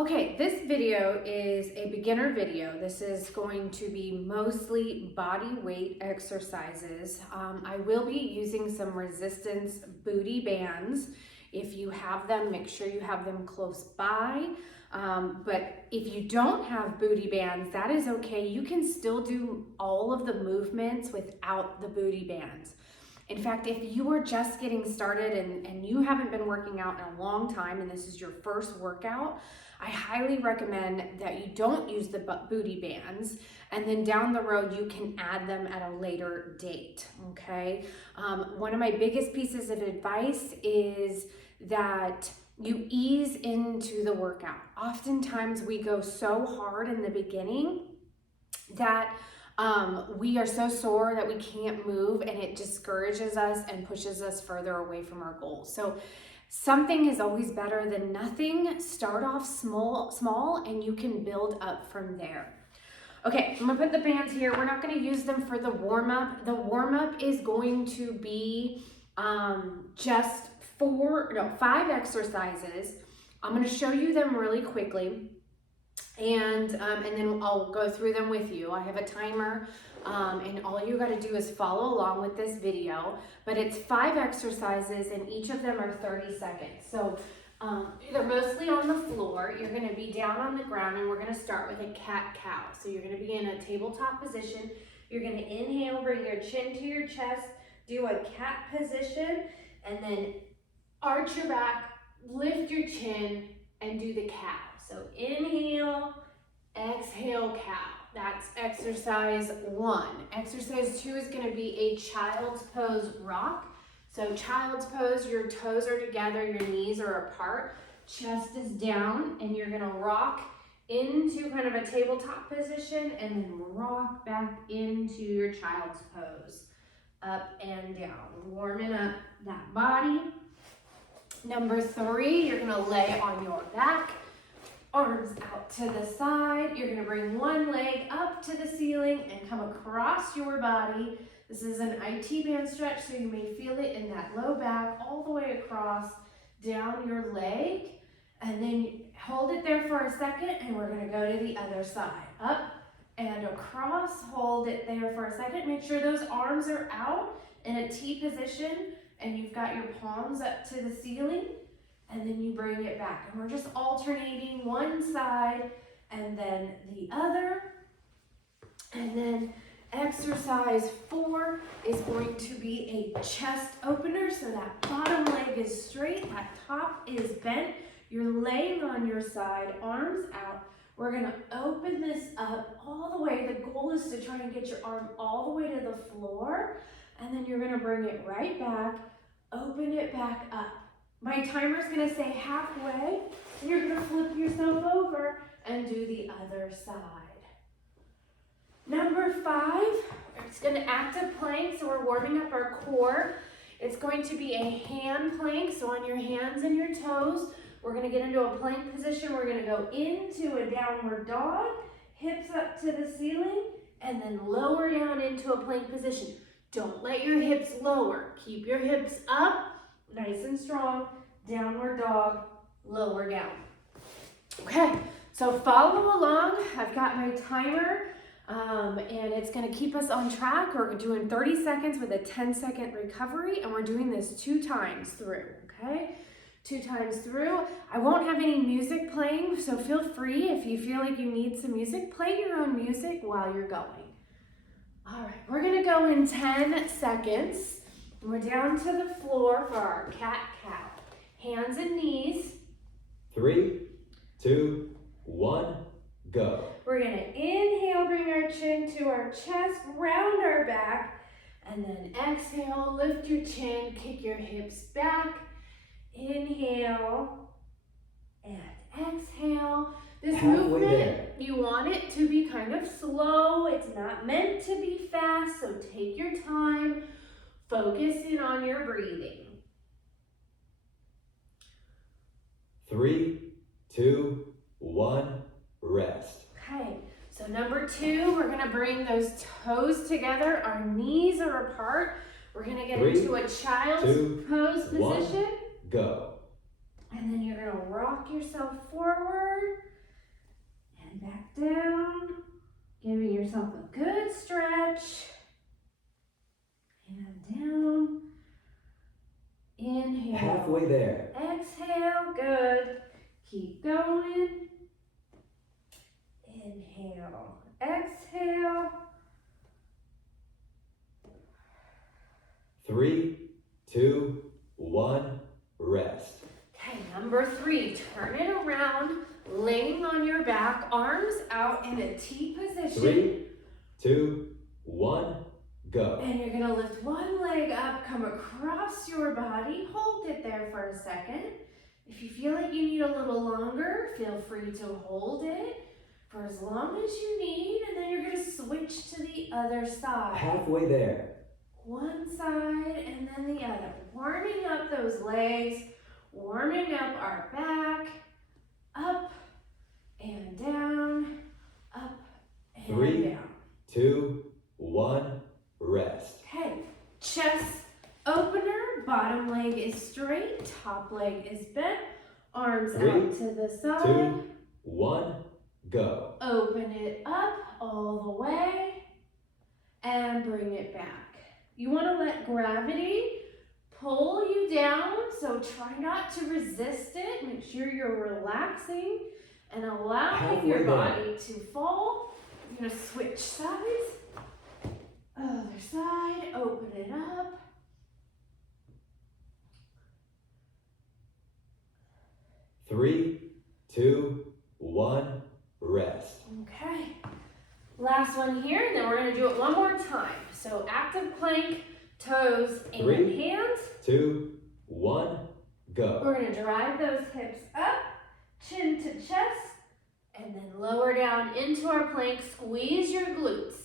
Okay, this video is a beginner video. This is going to be mostly body weight exercises. I will be using some resistance booty bands. If you have them, make sure you have them close by. But if you don't have booty bands, that is okay. You can still do all of the movements without the booty bands. In fact, if you are just getting started and you haven't been working out in a long time and this is your first workout, I highly recommend that you don't use the booty bands, and then down the road you can add them at a later date, okay? One of my biggest pieces of advice is that you ease into the workout. Oftentimes we go so hard in the beginning that we are so sore that we can't move, and it discourages us and pushes us further away from our goals. So something is always better than nothing. Start off small, and you can build up from there. Okay, I'm gonna put the bands here. We're not gonna use them for the warm-up. The warm-up is going to be just 5 exercises. I'm gonna show you them really quickly. And then I'll go through them with you. I have a timer, and all you got to do is follow along with this video. But it's 5 exercises, and each of them are 30 seconds. So they're mostly on the floor. You're going to be down on the ground, and we're going to start with a cat-cow. So you're going to be in a tabletop position. You're going to inhale, bring your chin to your chest, do a cat position, and then arch your back, lift your chin, and do the cow. So inhale, exhale, cow. That's exercise 1. Exercise 2 is going to be a child's pose rock. So child's pose, your toes are together, your knees are apart, chest is down, and you're going to rock into kind of a tabletop position and then rock back into your child's pose. Up and down, warming up that body. Number 3, you're going to lay on your back. Arms out to the side. You're gonna bring one leg up to the ceiling and come across your body. This is an IT band stretch, so you may feel it in that low back all the way across down your leg. And then hold it there for a second, and we're gonna go to the other side. Up and across, hold it there for a second. Make sure those arms are out in a T position and you've got your palms up to the ceiling. And then you bring it back. And we're just alternating one side and then the other. And then exercise 4 is going to be a chest opener. So that bottom leg is straight, that top is bent. You're laying on your side, arms out. We're gonna open this up all the way. The goal is to try and get your arm all the way to the floor. And then you're gonna bring it right back, open it back up. My timer's gonna say halfway, and you're gonna flip yourself over and do the other side. Number 5, it's gonna active plank, so we're warming up our core. It's going to be a hand plank, so on your hands and your toes, we're gonna get into a plank position. We're gonna go into a downward dog, hips up to the ceiling, and then lower down into a plank position. Don't let your hips lower. Keep your hips up. Nice and strong, downward dog, lower down. Okay, so follow along. I've got my timer, and it's gonna keep us on track. We're doing 30 seconds with a 10-second recovery, and we're doing this 2 times through, okay? 2 times through. I won't have any music playing, so feel free, if you feel like you need some music, play your own music while you're going. All right, we're gonna go in 10 seconds. We're down to the floor for our cat-cow. Hands and knees. 3, 2, 1, go. We're gonna inhale, bring our chin to our chest, round our back, and then exhale, lift your chin, kick your hips back. Inhale and exhale. This movement, you want it to be kind of slow. It's not meant to be fast, so take your time. Focus in on your breathing. 3, 2, 1, rest. Okay, so number 2, we're gonna bring those toes together. Our knees are apart. We're gonna get into a child's pose position. Go. And then you're gonna rock yourself forward And back down, giving yourself a good stretch. And down. Inhale. Halfway there. Exhale, good. Keep going. Inhale, exhale. 3, 2, 1, rest. Okay, number 3, turn it around, laying on your back, arms out in a T position. 3, 2, 1, go. And you're gonna lift one leg up, come across your body, hold it there for a second. If you feel like you need a little longer, feel free to hold it for as long as you need, and then you're gonna switch to the other side. Halfway there. One side and then the other. Warming up those legs, warming up our back, up and down, up and 3, down. 2, 1, rest. Okay, chest opener, bottom leg is straight, top leg is bent, arms 3, out to the side. 2, 1, go. Open it up all the way and bring it back. You want to let gravity pull you down, so try not to resist it. Make sure you're relaxing and allowing your body to fall. You're going to switch sides. Other side, open it up. Three, 2, 1, rest. Okay, last one here, and then we're gonna do it one more time. So active plank, toes and 3, hands. 2, 1, go. We're gonna drive those hips up, chin to chest, and then lower down into our plank. Squeeze your glutes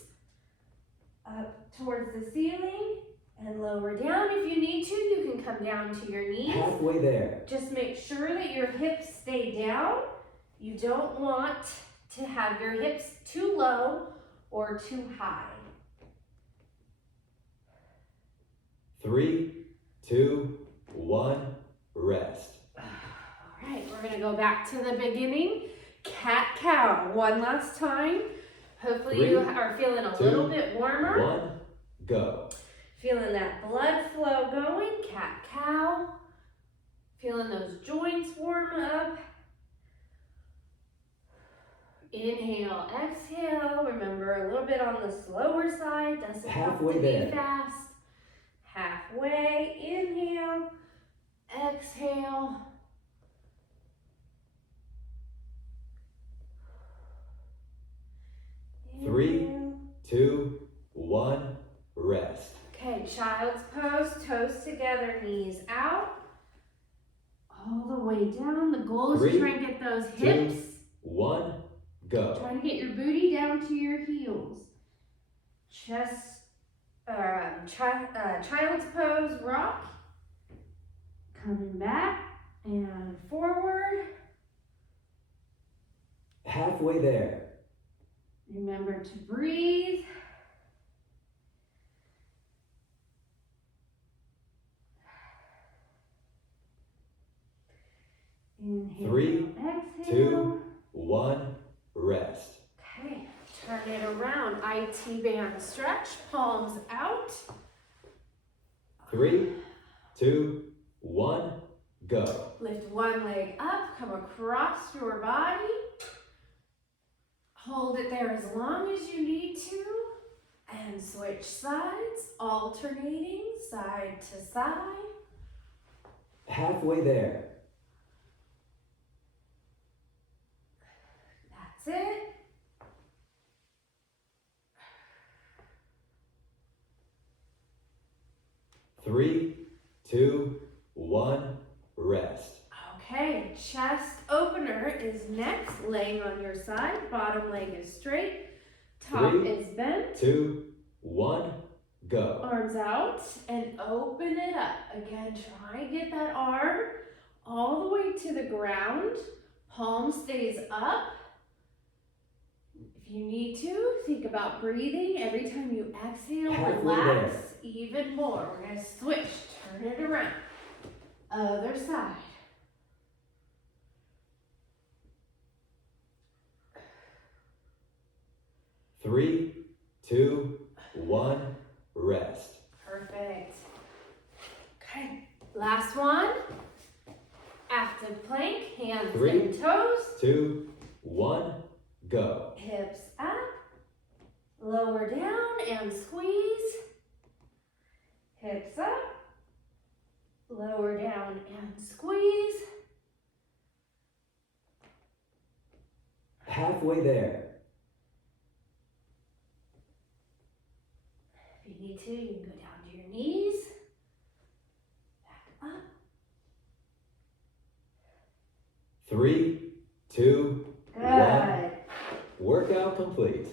up towards the ceiling and lower down. If you need to, you can come down to your knees. Halfway there. Just make sure that your hips stay down. You don't want to have your hips too low or too high. 3, 2, 1, rest. All right, we're gonna go back to the beginning. Cat-cow, one last time. Hopefully 3, you are feeling a 2, little bit warmer. 1, go. Feeling that blood flow going, cat-cow. Feeling those joints warm up. Inhale, exhale. Remember, a little bit on the slower side. Doesn't have to be fast. Halfway, inhale, exhale. Inhale. 3, 2, 1, rest. Okay, child's pose, toes together, knees out. All the way down. The goal is to try and get those hips. 2, 1, go. Try to get your booty down to your heels. Chest, child's pose, rock. Coming back and forward. Halfway there. Remember to breathe. Inhale, 3, exhale. 2, 1, rest. Okay, turn it around. IT band stretch, palms out. 3, 2, 1, go. Lift one leg up, come across your body. Hold it there as long as you need to. And switch sides, alternating side to side. Halfway there. That's it. Three, 2, 1, rest. Okay, chest opener is next, laying on your side. Bottom leg is straight. Top 3, is bent. 2, 1, go. Arms out and open it up. Again, try and get that arm all the way to the ground. Palm stays up. If you need to, think about breathing. Every time you exhale, relax even more. We're going to switch, turn it around. Other side. 3, 2, 1, rest. Perfect. Okay, last one. Active plank, hands 3, and toes. 2, 1, go. Hips up, lower down and squeeze. Hips up, lower down and squeeze. Halfway there. If you need to, you can go down to your knees. Back up. 3, 2, Good. 1. Workout complete.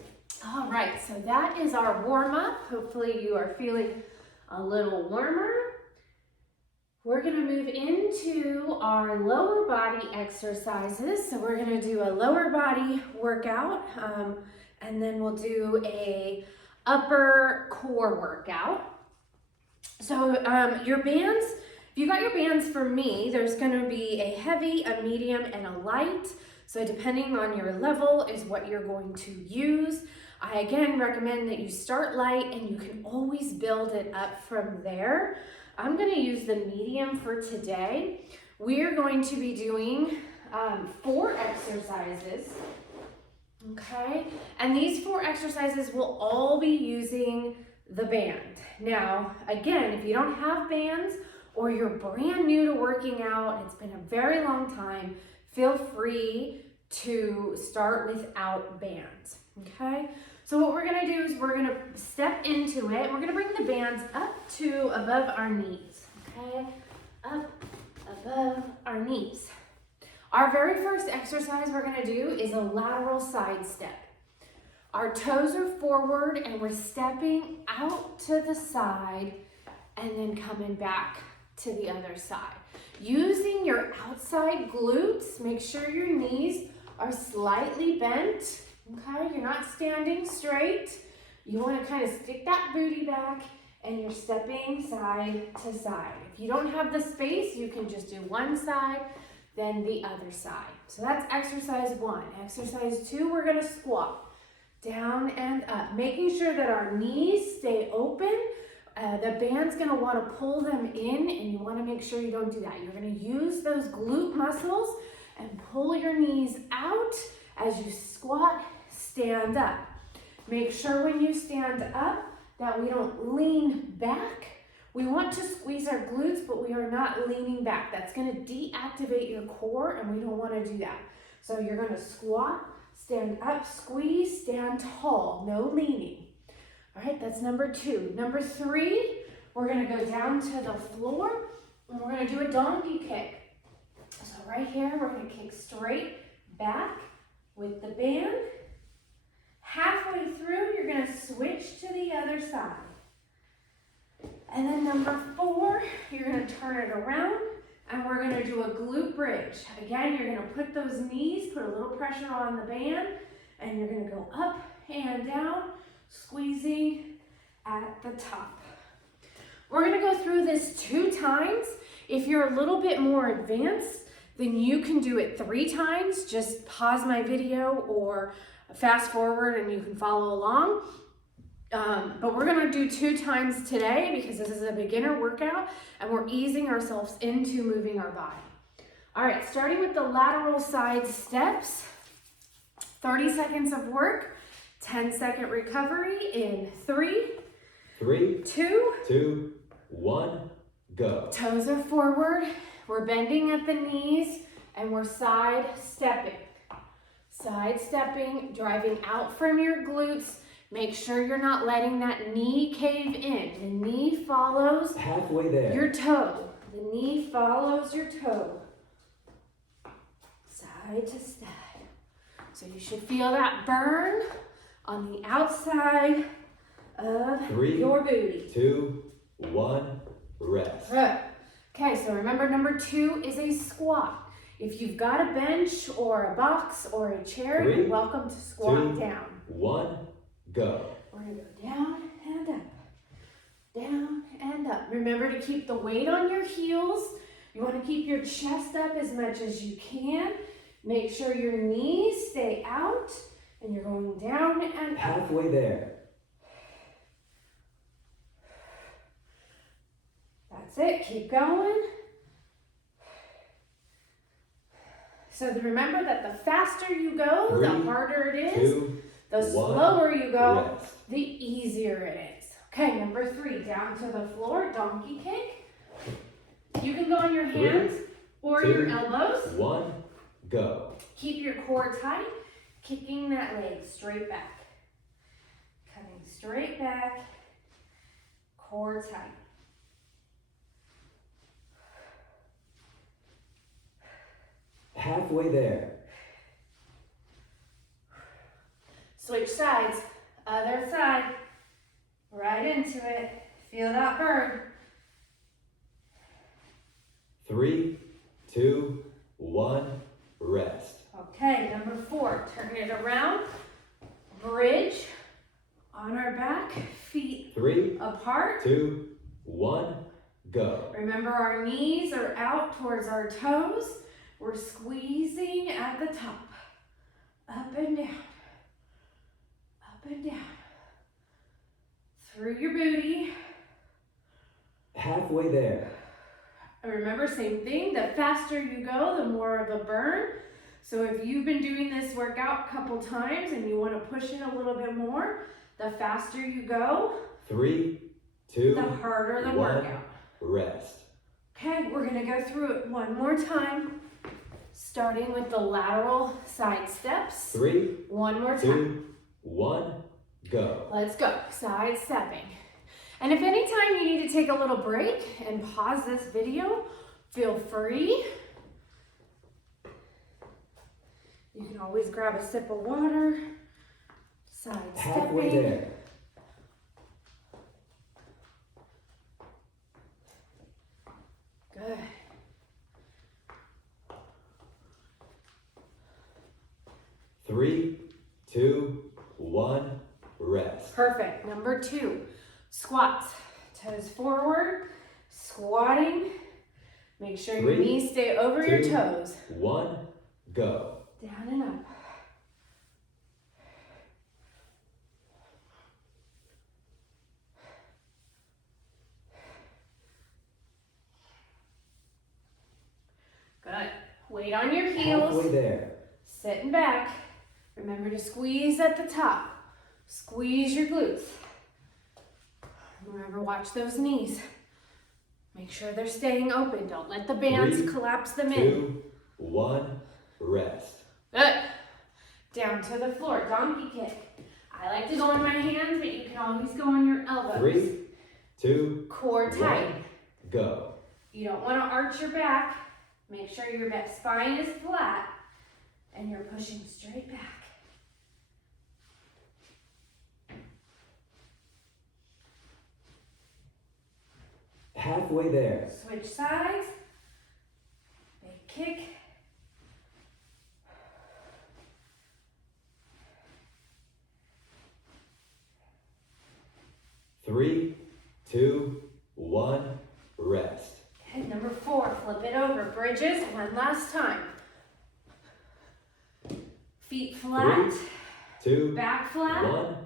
All right, so that is our warm-up. Hopefully you are feeling a little warmer. We're gonna move into our lower body exercises. So we're gonna do a lower body workout, and then we'll do a upper core workout. So your bands, if you got your bands for me, there's gonna be a heavy, a medium, and a light. So depending on your level is what you're going to use. I again recommend that you start light and you can always build it up from there. I'm gonna use the medium for today. We're going to be doing 4 exercises, okay? And these 4 exercises will all be using the band. Now, again, if you don't have bands or you're brand new to working out, it's been a very long time, feel free to start without bands, okay? So what we're gonna do is we're gonna step into it. We're gonna bring the bands up to above our knees, okay? Up above our knees. Our very first exercise we're gonna do is a lateral side step. Our toes are forward and we're stepping out to the side and then coming back to the other side. Using your outside glutes, make sure your knees are slightly bent, okay? You're not standing straight. You wanna kind of stick that booty back and you're stepping side to side. If you don't have the space, you can just do one side, then the other side. So that's exercise 1. Exercise 2, we're gonna squat down and up, making sure that our knees stay open. The band's gonna wanna pull them in and you wanna make sure you don't do that. You're gonna use those glute muscles and pull your knees out as you squat, stand up. Make sure when you stand up that we don't lean back. We want to squeeze our glutes, but we are not leaning back. That's gonna deactivate your core and we don't wanna do that. So you're gonna squat, stand up, squeeze, stand tall, no leaning. All right, that's number 2. Number 3, we're gonna go down to the floor and we're gonna do a donkey kick. So right here, we're gonna kick straight back with the band. Halfway through, you're gonna switch to the other side. And then number 4, you're gonna turn it around and we're gonna do a glute bridge. Again, you're gonna put those knees, put a little pressure on the band, and you're gonna go up and down, squeezing at the top. We're gonna go through this 2 times. If you're a little bit more advanced, then you can do it 3 times. Just pause my video or fast forward and you can follow along. But we're gonna do 2 times today because this is a beginner workout and we're easing ourselves into moving our body. All right, starting with the lateral side steps, 30 seconds of work, 10-second recovery in 3, 2, 1, go. Toes are forward, we're bending at the knees and we're side stepping. Side stepping, driving out from your glutes. Make sure you're not letting that knee cave in. The knee follows Halfway there. your toe. The knee follows your toe. Side to side. So you should feel that burn on the outside of 3, your booty. 2, 1, rest. Okay, so remember number 2 is a squat. If you've got a bench or a box or a chair, 3, you're welcome to squat 2, down. 1, go. We're gonna go down and up, down and up. Remember to keep the weight on your heels. You wanna keep your chest up as much as you can. Make sure your knees stay out And you're going down and up. Halfway there. That's it, keep going. So remember that the faster you go, 3, the harder it is. 2, The 1, slower you go, rest. the easier it is. Okay, number 3, down to the floor, donkey kick. You can go on your hands or 2, your elbows. 1, go. Keep your core tight, kicking that leg straight back. Coming straight back, core tight. Halfway there. Switch sides, other side, right into it. Feel that burn. 3, 2, 1, rest. Okay, number 4, turn it around, bridge on our back, feet 3, apart. 2, 1, go. Remember our knees are out towards our toes. We're squeezing at the top, up and down, up and down, through your booty. Halfway there. And remember, same thing, the faster you go, the more of a burn. So if you've been doing this workout a couple times and you want to push it a little bit more, the faster you go, 3, 2, the harder the 1, workout. rest. Okay, we're gonna go through it one more time, starting with the lateral side steps. 3, One more time. 2, 1, go. Let's go, side stepping. And if anytime you need to take a little break and pause this video, feel free. You can always grab a sip of water, side Halfway stepping. there. Good. Three, 2, 1, rest. Perfect. Number 2, squats. Toes forward, squatting. Make sure your 3, knees stay over your 2, toes. 1, go. Down and up. Good. Weight on your heels. Halfway there. Sitting back. Remember to squeeze at the top. Squeeze your glutes. Remember, watch those knees. Make sure they're staying open. Don't let the bands 3, collapse them in. 2, 1, rest. Good. Down to the floor. Donkey kick. I like to go on my hands, but you can always go on your elbows. 3, 2, Core 1, tight. go. You don't want to arch your back. Make sure your back spine is flat and you're pushing straight back. Halfway there. Switch sides. Big kick. Three, 2, 1, rest. Okay, number 4, flip it over. Bridges, one last time. Feet flat, 3, 2, back flat. 1,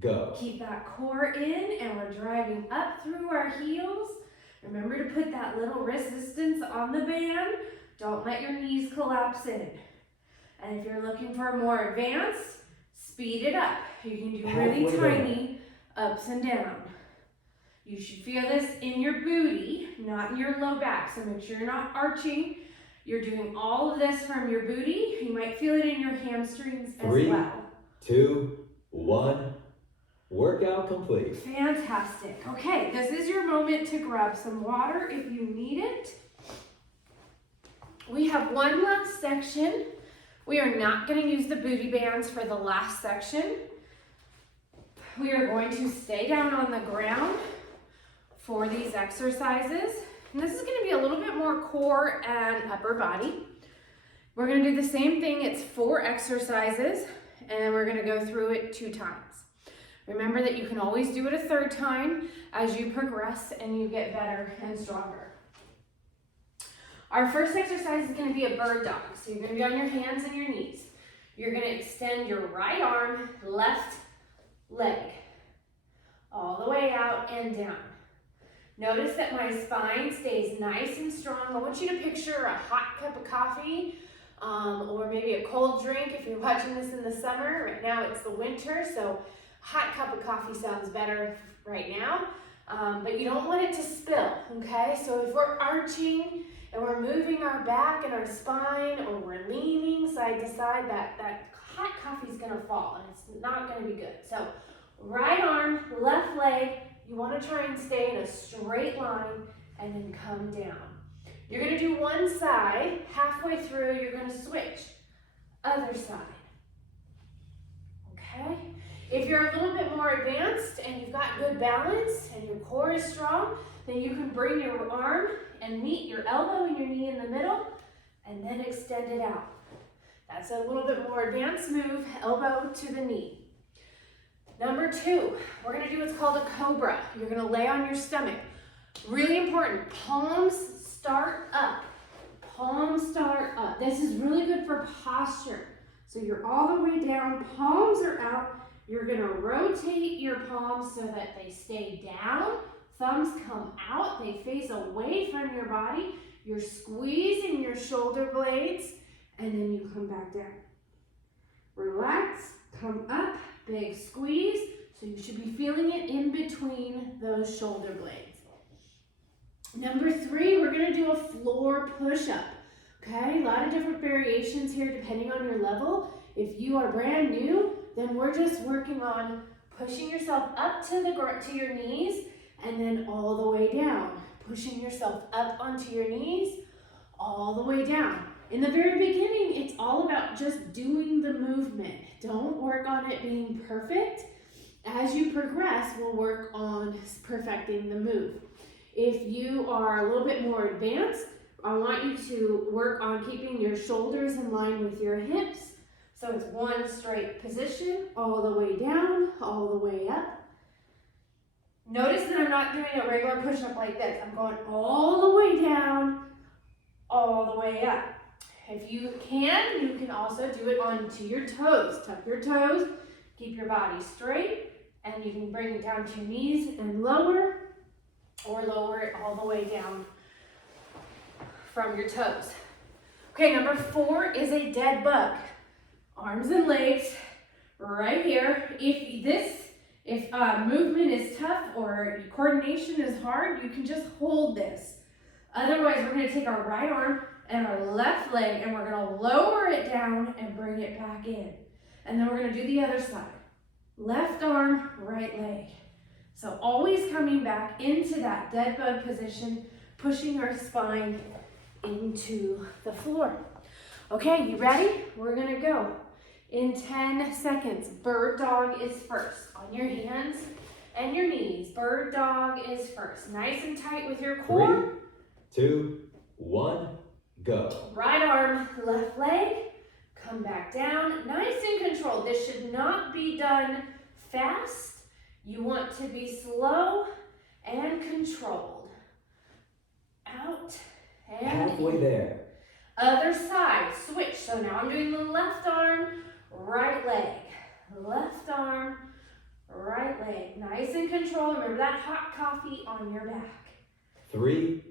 go. Keep that core in and we're driving up through our heels. Remember to put that little resistance on the band. Don't let your knees collapse in. And if you're looking for more advanced, speed it up. You can do really Halfway there. tiny ups and down. You should feel this in your booty, not in your low back. So make sure you're not arching. You're doing all of this from your booty. You might feel it in your hamstrings as 3, well. 2, 1, workout complete. Fantastic. Okay, this is your moment to grab some water if you need it. We have one last section. We are not going to use the booty bands for the last section. We are going to stay down on the ground for these exercises. And this is going to be a little bit more core and upper body. We're going to do the same thing. It's 4 exercises and we're going to go through it 2 times. Remember that you can always do it a 3rd time as you progress and you get better and stronger. Our first exercise is going to be a bird dog. So you're going to be on your hands and your knees. You're gonna extend your right arm, left leg, all the way out and down. Notice that my spine stays nice and strong. I want you to picture a hot cup of coffee, or maybe a cold drink if you're watching this in the summer. Right now it's the winter, so hot cup of coffee sounds better right now, but you don't want it to spill, okay? So if we're arching and we're moving our back and our spine, or we're leaning side to side, that hot coffee is gonna fall and it's not gonna be good. So right arm, left leg, you wanna try and stay in a straight line and then come down. You're gonna do one side, halfway through, you're gonna switch. Other side, okay? If you're a little bit more advanced and you've got good balance and your core is strong, then you can bring your arm and meet your elbow and your knee in the middle and then extend it out. That's a little bit more advanced move, elbow to the knee. Number 2, we're gonna do what's called a cobra. You're gonna lay on your stomach. Really important, palms start up. Palms start up. This is really good for posture. So you're all the way down, palms are out. You're gonna rotate your palms so that they stay down. Thumbs come out, they face away from your body. You're squeezing your shoulder blades, and then you come back down. Relax, come up, big squeeze. So you should be feeling it in between those shoulder blades. Number 3, we're gonna do a floor push-up. Okay, a lot of different variations here depending on your level. If you are brand new, then we're just working on pushing yourself up to your knees and then all the way down. Pushing yourself up onto your knees, all the way down. In the very beginning, it's all about just doing the movement. Don't work on it being perfect. As you progress, we'll work on perfecting the move. If you are a little bit more advanced, I want you to work on keeping your shoulders in line with your hips. So it's one straight position, all the way down, all the way up. Notice that I'm not doing a regular push-up like this. I'm going all the way down, all the way up. If you can also do it onto your toes. Tuck your toes, keep your body straight, and you can bring it down to your knees and lower, or lower it all the way down from your toes. Okay, number 4 is a dead bug. Arms and legs right here. If movement is tough or coordination is hard, you can just hold this. Otherwise, we're gonna take our right arm and our left leg and we're gonna lower it down and bring it back in. And then we're gonna do the other side. Left arm, right leg. So always coming back into that dead bug position, pushing our spine into the floor. Okay, you ready? We're gonna go. In 10 seconds, bird dog is first. On your hands and your knees, bird dog is first. Nice and tight with your core. 3, 2, 1, go. Right arm, left leg, come back down. Nice and controlled. This should not be done fast. You want to be slow and controlled. Out and halfway in. there. Other side, switch. So now I'm doing the left arm, right leg. Left arm, right leg. Nice and controlled. Remember that hot coffee on your back. 3,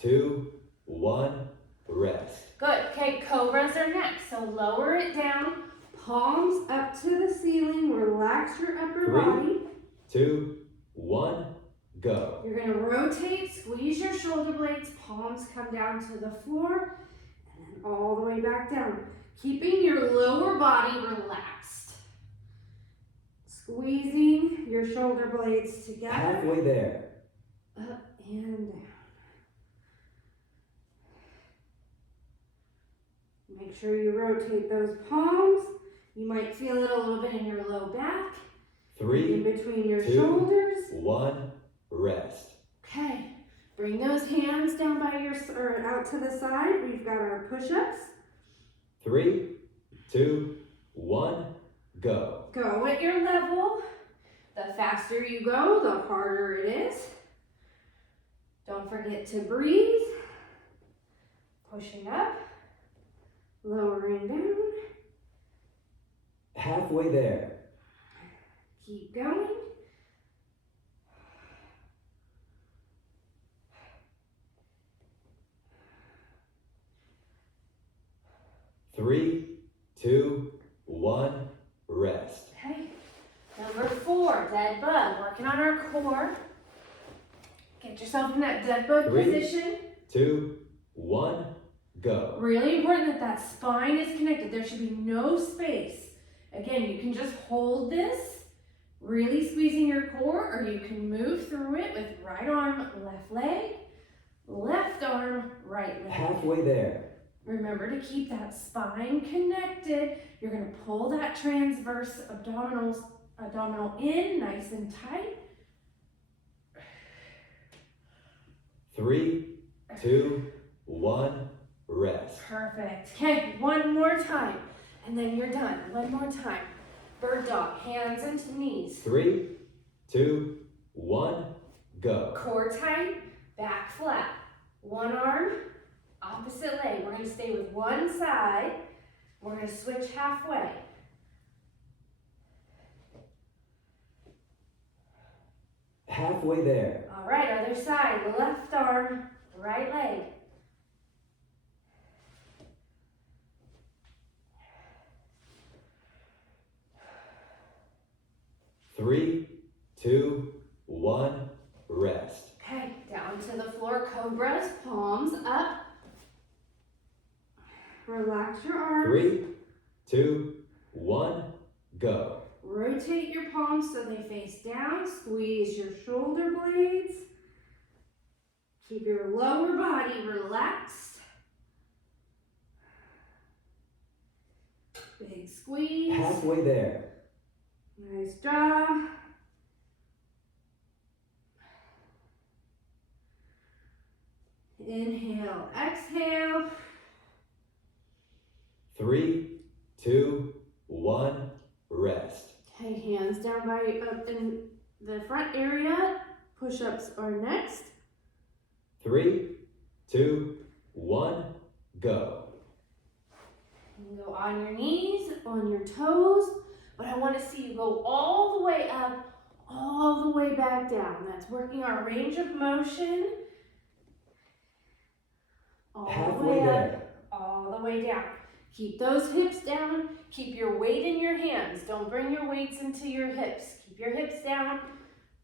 2, 1, rest. Good. Okay, cobras are next. So lower it down, palms up to the ceiling. Relax your upper 3, body. 2, 1, go. You're going to rotate, squeeze your shoulder blades, palms come down to the floor, and then all the way back down. Keeping your lower body relaxed. Squeezing your shoulder blades together. Halfway there. Up and down. Make sure you rotate those palms. You might feel it a little bit in your low back. 3, In between your 2, shoulders. 1, rest. Okay, bring those hands down by or out to the side. We've got our push-ups. 3, 2, 1, go. Go at your level. The faster you go, the harder it is. Don't forget to breathe. Pushing up, lowering down, Halfway there. Keep going. Three, two, one, rest. Okay. Number 4, dead bug. Working on our core. Get yourself in that dead bug 3, position. 2, 1, go. Really important that that spine is connected. There should be no space. Again, you can just hold this, really squeezing your core, or you can move through it with right arm, left leg, left arm, right leg. Halfway there. Remember to keep that spine connected. You're going to pull that transverse abdominal in nice and tight. 3, 2, 1, rest. Perfect. Okay, one more time, and then you're done. One more time. Bird dog, hands into knees. 3, 2, 1, go. Core tight, back flat. One arm, opposite leg. We're going to stay with one side. We're going to switch halfway. Halfway there. All right, other side. Left arm, right leg. Three, 2, 1, rest. Okay, down to the floor, cobras, palms up. Relax your arms. 3, 2, 1, go. Rotate your palms so they face down. Squeeze your shoulder blades. Keep your lower body relaxed. Big squeeze. Halfway there. Nice job. Inhale, exhale. 3, 2, 1, rest. Okay, hands down by up in the front area. Push-ups are next. 3, 2, 1, go. You can go on your knees, on your toes, but I want to see you go all the way up, all the way back down. That's working our range of motion. All the Halfway way there. up, all the way down. Keep those hips down. Keep your weight in your hands. Don't bring your weights into your hips. Keep your hips down,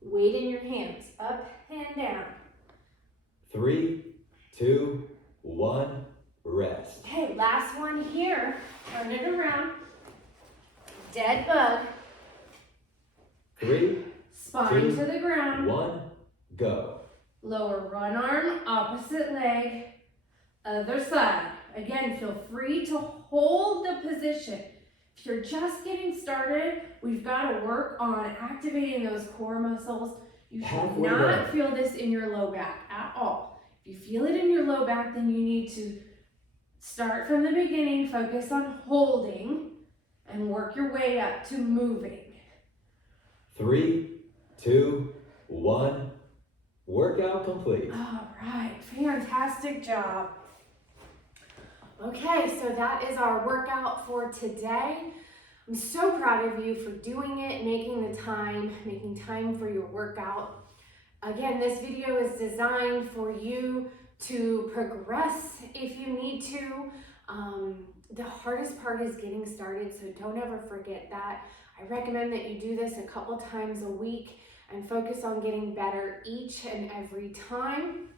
weight in your hands, up and down. 3, 2, 1, rest. Okay, last one here. Turn it around. Dead bug. 3, Spine 2, to the ground. 1, go. Lower one arm, opposite leg, other side. Again, feel free to hold the position. If you're just getting started, we've got to work on activating those core muscles. You should Halfway not there. feel this in your low back at all. If you feel it in your low back, then you need to start from the beginning, focus on holding, and work your way up to moving. 3, 2, 1, workout complete. All right, fantastic job. Okay, so that is our workout for today. I'm so proud of you for doing it, making time for your workout. Again, this video is designed for you to progress if you need to. The hardest part is getting started, so don't ever forget that. I recommend that you do this a couple times a week and focus on getting better each and every time.